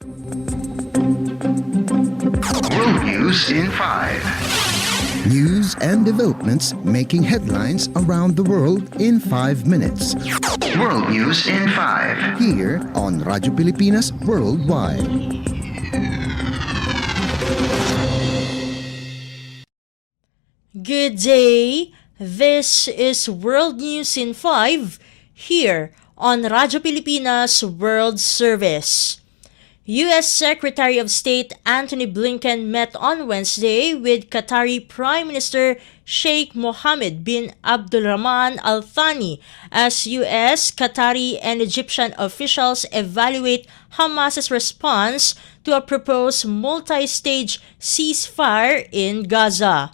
World News in 5. News and developments making headlines around the world in 5 minutes. World News in 5. Here on Radyo Pilipinas Worldwide. Good day. This is World News in 5 here on Radyo Pilipinas World Service. U.S. Secretary of State Antony Blinken met on Wednesday with Qatari Prime Minister Sheikh Mohammed bin Abdulrahman Al Thani as U.S., Qatari, and Egyptian officials evaluate Hamas's response to a proposed multi-stage ceasefire in Gaza.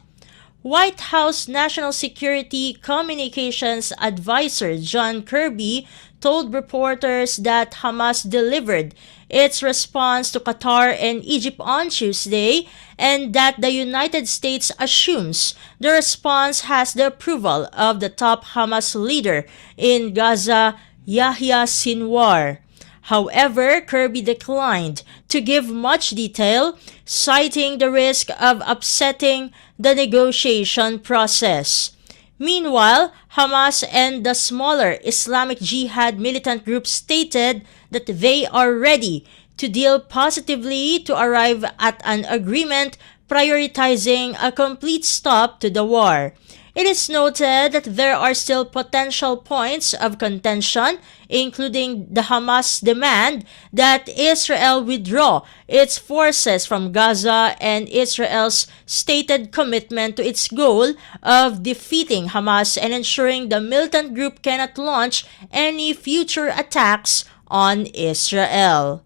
White House National Security Communications Advisor John Kirby told reporters that Hamas delivered its response to Qatar and Egypt on Tuesday and that the United States assumes the response has the approval of the top Hamas leader in Gaza, Yahya Sinwar. However, Kirby declined to give much detail, citing the risk of upsetting the negotiation process. Meanwhile, Hamas and the smaller Islamic Jihad militant group stated that they are ready to deal positively to arrive at an agreement prioritizing a complete stop to the war. It is noted that there are still potential points of contention, including the Hamas demand that Israel withdraw its forces from Gaza and Israel's stated commitment to its goal of defeating Hamas and ensuring the militant group cannot launch any future attacks on Israel.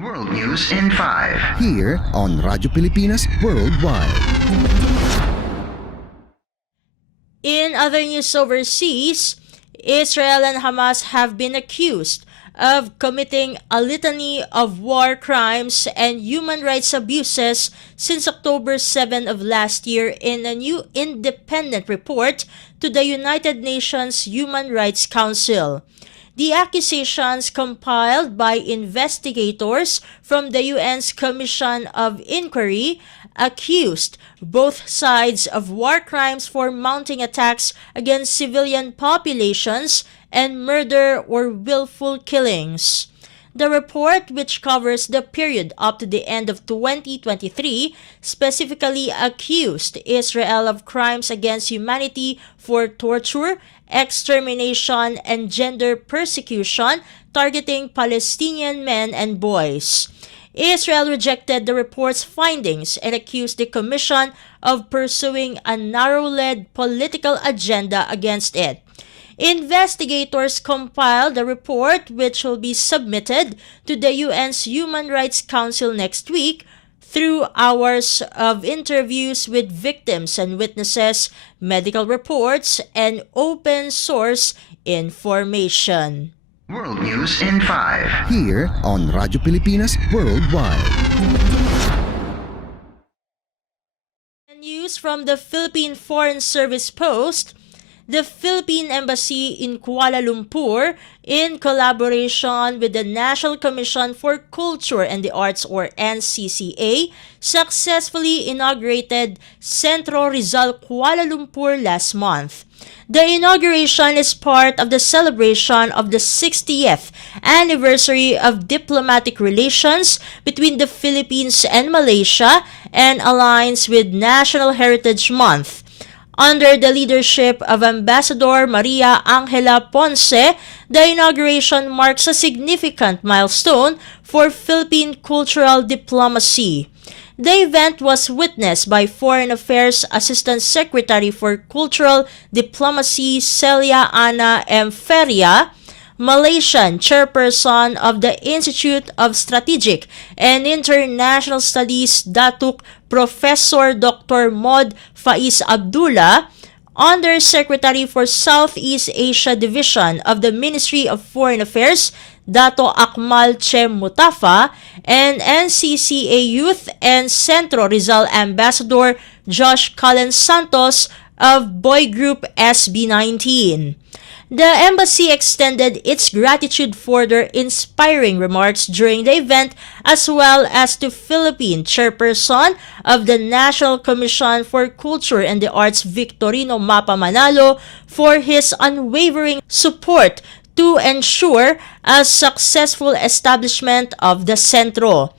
World News in 5. Here on Radyo Pilipinas Worldwide. In other news overseas, Israel and Hamas have been accused of committing a litany of war crimes and human rights abuses since October 7 of last year in a new independent report to the United Nations Human Rights Council. The accusations compiled by investigators from the UN's Commission of Inquiry accused both sides of war crimes for mounting attacks against civilian populations and murder or willful killings. The report, which covers the period up to the end of 2023, specifically accused Israel of crimes against humanity for torture, extermination, and gender persecution targeting Palestinian men and boys. Israel rejected the report's findings and accused the Commission of pursuing a narrow-led political agenda against it. Investigators compiled a report which will be submitted to the UN's Human Rights Council next week through hours of interviews with victims and witnesses, medical reports, and open-source information. World News in 5. Here on Radyo Pilipinas Worldwide. News from the Philippine Foreign Service Post. The Philippine Embassy in Kuala Lumpur, in collaboration with the National Commission for Culture and the Arts or NCCA, successfully inaugurated Centro Rizal Kuala Lumpur last month. The inauguration is part of the celebration of the 60th anniversary of diplomatic relations between the Philippines and Malaysia and aligns with National Heritage Month. Under the leadership of Ambassador Maria Angela Ponce, the inauguration marks a significant milestone for Philippine cultural diplomacy. The event was witnessed by Foreign Affairs Assistant Secretary for Cultural Diplomacy Celia Ana M. Feria, Malaysian chairperson of the Institute of Strategic and International Studies Datuk Professor Dr. Maud Faiz Abdullah, Undersecretary for Southeast Asia Division of the Ministry of Foreign Affairs Dato Akmal Che Mutafa, and NCCA Youth and Centro Rizal Ambassador Josh Cullen Santos of Boy Group SB19. The embassy extended its gratitude for their inspiring remarks during the event, as well as to Philippine Chairperson of the National Commission for Culture and the Arts Victorino Mapa Manalo for his unwavering support to ensure a successful establishment of the Centro.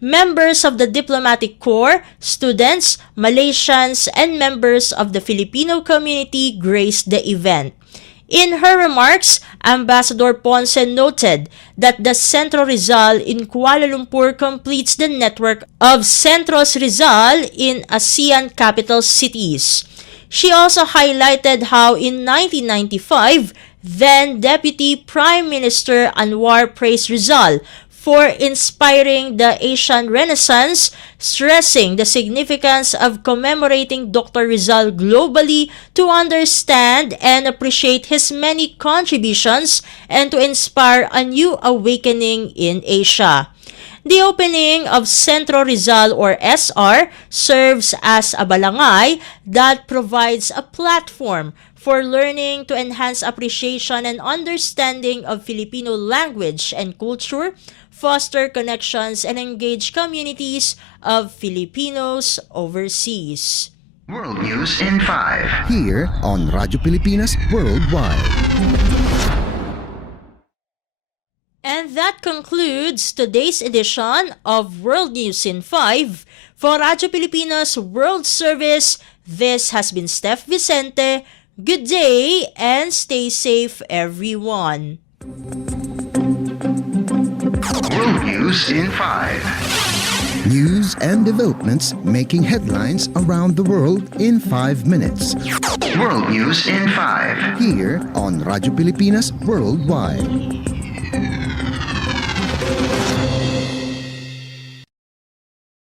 Members of the Diplomatic Corps, students, Malaysians, and members of the Filipino community graced the event. In her remarks, Ambassador Ponce noted that the Centro Rizal in Kuala Lumpur completes the network of Centros Rizal in ASEAN capital cities. She also highlighted how in 1995, then Deputy Prime Minister Anwar praised Rizal for inspiring the Asian Renaissance, stressing the significance of commemorating Dr. Rizal globally to understand and appreciate his many contributions and to inspire a new awakening in Asia. The opening of Centro Rizal or SR serves as a balangay that provides a platform for learning to enhance appreciation and understanding of Filipino language and culture, foster connections, and engage communities of Filipinos overseas. World News in 5. Here on Radyo Pilipinas Worldwide. And that concludes today's edition of World News in 5. For Radyo Pilipinas World Service, this has been Steph Vicente. Good day and stay safe, everyone. World News in 5. News and developments making headlines around the world in 5 minutes. World News in 5. Here on Radyo Pilipinas Worldwide.